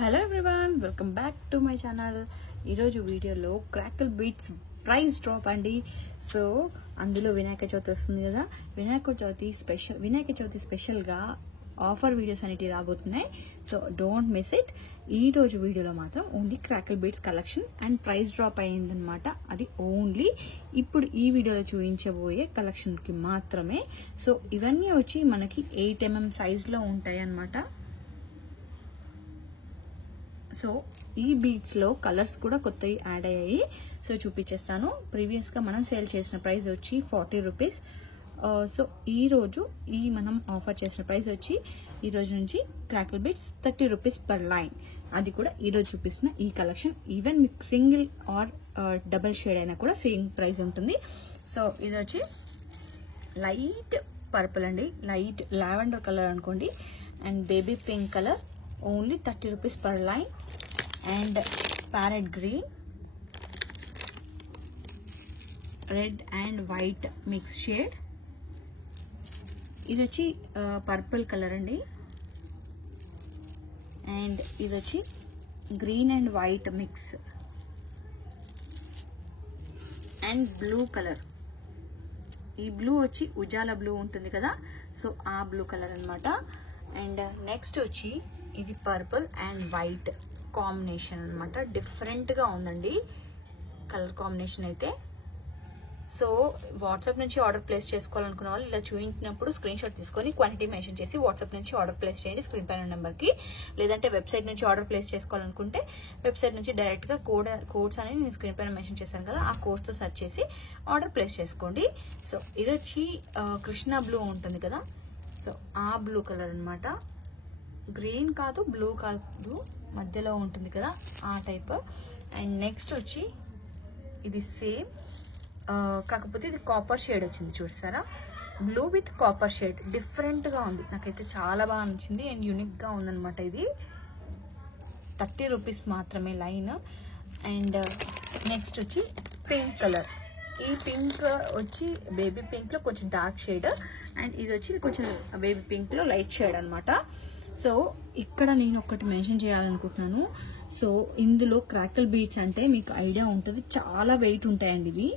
Hello everyone, welcome back to my channel. ఈరోజు వీడియోలో crackle beats price drop అండి. So అందులో వినాయక చవితి వస్తుంది కదా, వినాయక చవితి స్పెషల్గా ఆఫర్ వీడియోస్ అనేటివి రాబోతున్నాయి. So don't miss it. ఈ రోజు వీడియోలో మాత్రం only crackle beats collection and price drop అయ్యిందనమాట. అది ఓన్లీ ఇప్పుడు ఈ వీడియోలో చూపించబోయే కలెక్షన్కి మాత్రమే. సో ఇవన్నీ వచ్చి మనకి 8mm సైజ్లో ఉంటాయి అన్నమాట. సో ఈ బీట్స్ లో కలర్స్ కూడా కొత్తవి యాడ్ అయ్యాయి. సో చూపించేస్తాను. ప్రీవియస్ గా మనం సేల్ చేసిన ప్రైస్ వచ్చి 40 రూపీస్. సో ఈ రోజు మనం ఆఫర్ చేసిన ప్రైస్ వచ్చి ఈ రోజు నుంచి crackle beats 30 rupees per line. అది కూడా ఈ రోజు చూపిస్తున్న ఈ కలెక్షన్ ఈవెన్ మీకు సింగిల్ ఆర్ డబల్ షేడ్ అయినా కూడా సేమ్ ప్రైస్ ఉంటుంది. సో ఇది వచ్చి లైట్ పర్పుల్ అండి, లైట్ లావెండర్ కలర్ అనుకోండి, and baby pink colour only 30 rupees per line. And parrot green, red and white mix shade. ఇది వచ్చి పర్పుల్ కలర్ అండి. అండ్ ఇది వచ్చి green and white mix. And blue colour. ఈ blue వచ్చి Ujala blue ఉంటుంది కదా, సో ఆ బ్లూ కలర్ అన్నమాట. అండ్ నెక్స్ట్ వచ్చి ఇది పర్పుల్ అండ్ వైట్ కాంబినేషన్ అన్నమాట. డిఫరెంట్ గా ఉందండి కలర్ కాంబినేషన్ అయితే. సో వాట్సాప్ నుంచి ఆర్డర్ ప్లేస్ చేసుకోవాలనుకున్న వాళ్ళు ఇలా చూపించినప్పుడు స్క్రీన్ షాట్ తీసుకొని క్వాంటిటీ మెన్షన్ చేసి వాట్సాప్ నుంచి ఆర్డర్ ప్లేస్ చేయండి స్క్రీన్ పైన నెంబర్కి. లేదంటే వెబ్సైట్ నుంచి ఆర్డర్ ప్లేస్ చేసుకోవాలనుకుంటే వెబ్సైట్ నుంచి డైరెక్ట్ గా కోడ్స్ అనేది నేను స్క్రీన్ పైన మెన్షన్ చేశాను కదా, ఆ కోడ్స్ తో సెర్చ్ చేసి ఆర్డర్ ప్లేస్ చేసుకోండి. సో ఇది వచ్చి కృష్ణ బ్లూ ఉంటుంది కదా, సో ఆ బ్లూ కలర్ అన్నమాట. గ్రీన్ కాదు, బ్లూ కాదు, మధ్యలో ఉంటుంది కదా ఆ టైప్. అండ్ నెక్స్ట్ వచ్చి ఇది సేమ్, కాకపోతే ఇది కాపర్ షేడ్ వచ్చింది చూసారా, blue with copper shade. Different గా ఉంది, నాకైతే చాలా బాగా నచ్చింది అండ్ యూనిక్ గా ఉందన్నమాట. ఇది 30 రూపీస్ మాత్రమే లైన్. అండ్ నెక్స్ట్ వచ్చి పింక్ కలర్. ఈ పింక్ వచ్చి బేబీ పింక్ లో కొంచెం డార్క్ షేడ్, అండ్ ఇది వచ్చి కొంచెం బేబీ పింక్ లో లైట్ షేడ్ అన్నమాట. సో ఇక్కడ నేను ఒకటి మెన్షన్ చేయాలనుకుంటున్నాను. సో ఇందులో క్రాకిల్ బీట్స్ అంటే మీకు ఐడియా ఉంటుంది, చాలా వెయిట్ ఉంటాయండి. ఇవి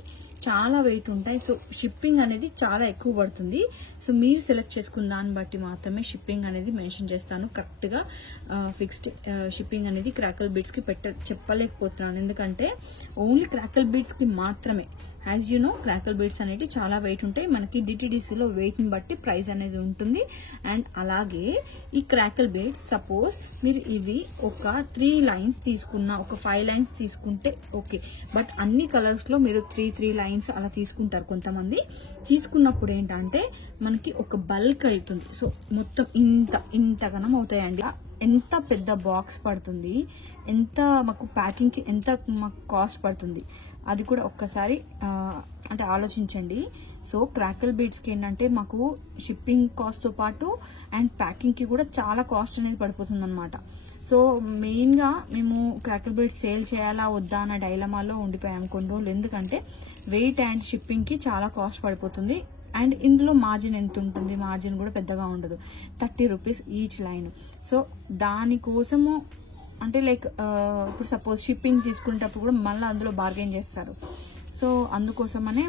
చాలా వెయిట్ ఉంటాయి. సో షిప్పింగ్ అనేది చాలా ఎక్కువ పడుతుంది. సో మీరు సెలెక్ట్ చేసుకున్న దాన్ని బట్టి మాత్రమే షిప్పింగ్ అనేది మెన్షన్ చేస్తాను. కరెక్ట్ గా ఫిక్స్డ్ షిప్పింగ్ అనేది క్రాకిల్ బీట్స్ కి చెప్పలేకపోతున్నాను, ఎందుకంటే ఓన్లీ క్రాకిల్ బీట్స్ కి మాత్రమే. As you know crackle beats అనేవి చాలా వెయిట్ ఉంటాయి. మనకి డిటిడిసిలో వెయిట్ ని బట్టి ప్రైస్ అనేది ఉంటుంది. అండ్ అలాగే ఈ క్రాకిల్ బీట్స్ సపోజ్ మీరు ఇవి ఒక 3 లైన్స్ తీసుకున్నా, ఒక 5 లైన్స్ తీసుకుంటే ఓకే. బట్ అన్ని కలర్స్ లో మీరు 3 లైన్స్ అలా తీసుకుంటారు కొంతమంది. తీసుకున్నప్పుడు ఏంటంటే మనకి ఒక బల్క్ అవుతుంది. సో మొత్తం ఇంతగానం అవుతాయండి. ఎంత పెద్ద బాక్స్ పడుతుంది, ఎంత మాకు ప్యాకింగ్ కి ఎంత మాకు కాస్ట్ పడుతుంది, అది కూడా ఒక్కసారి అంటే ఆలోచించండి. సో క్రాకిల్ బీట్స్ కి ఏంటంటే మాకు షిప్పింగ్ కాస్ట్ తో పాటు అండ్ ప్యాకింగ్ కి కూడా చాలా కాస్ట్ అనేది పడిపోతుంది అనమాట. సో మెయిన్ గా మేము క్రాకిల్ బీట్స్ సేల్ చేయాలా వద్దా అన్న డైలమాలో ఉండిపోయాం కొన్ని రోజులు, ఎందుకంటే వెయిట్ అండ్ షిప్పింగ్ కి చాలా కాస్ట్ పడిపోతుంది. అండ్ ఇందులో మార్జిన్ ఎంత ఉంటుంది, మార్జిన్ కూడా పెద్దగా ఉండదు. 30 రూపీస్ ఈచ్ లైన్. సో దానికోసము అంటే లైక్ ఇప్పుడు సపోజ్ షిప్పింగ్ తీసుకునేటప్పుడు కూడా మళ్ళీ అందులో బార్గెన్ చేస్తారు. సో అందుకోసమనే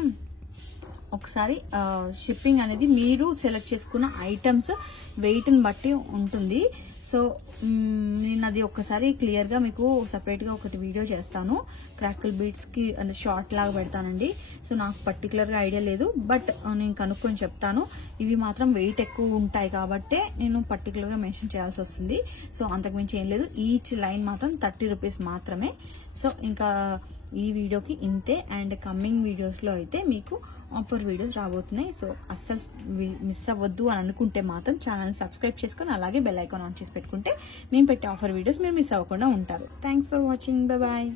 ఒకసారి షిప్పింగ్ అనేది మీరు సెలెక్ట్ చేసుకున్న ఐటమ్స్ వెయిట్ని బట్టి ఉంటుంది. సో నేను అది ఒక్కసారి క్లియర్ గా మీకు సెపరేట్ గా ఒకటి వీడియో చేస్తాను. క్రాకిల్ బీట్స్ కి అంటే షార్ట్ లాగా పెడతానండి. సో నాకు పర్టికులర్ గా ఐడియా లేదు, బట్ నేను కనుక్కొని చెప్తాను. ఇవి మాత్రం వెయిట్ ఎక్కువ ఉంటాయి కాబట్టి నేను పర్టికులర్ గా మెన్షన్ చేయాల్సి వస్తుంది. సో అంతకుమించి ఏం లేదు. ఈచ్ లైన్ మాత్రం 30 రూపీస్ మాత్రమే. సో ఇంకా ఈ వీడియోకి ఇంతే. అండ్ కమింగ్ వీడియోస్ లో అయితే మీకు ఆఫర్ వీడియోస్ రాబోతున్నాయి. సో అస్సలు మిస్ అవ్వద్దు అని అనుకుంటే మాత్రం ఛానల్ సబ్స్క్రైబ్ చేసుకొని అలాగే బెల్ ఐకాన్ ఆన్ చేసి పెట్టుకుంటే మేము పెట్టే ఆఫర్ వీడియోస్ మీరు మిస్ అవ్వకుండా ఉంటారు. Thanks for watching. బాయ్.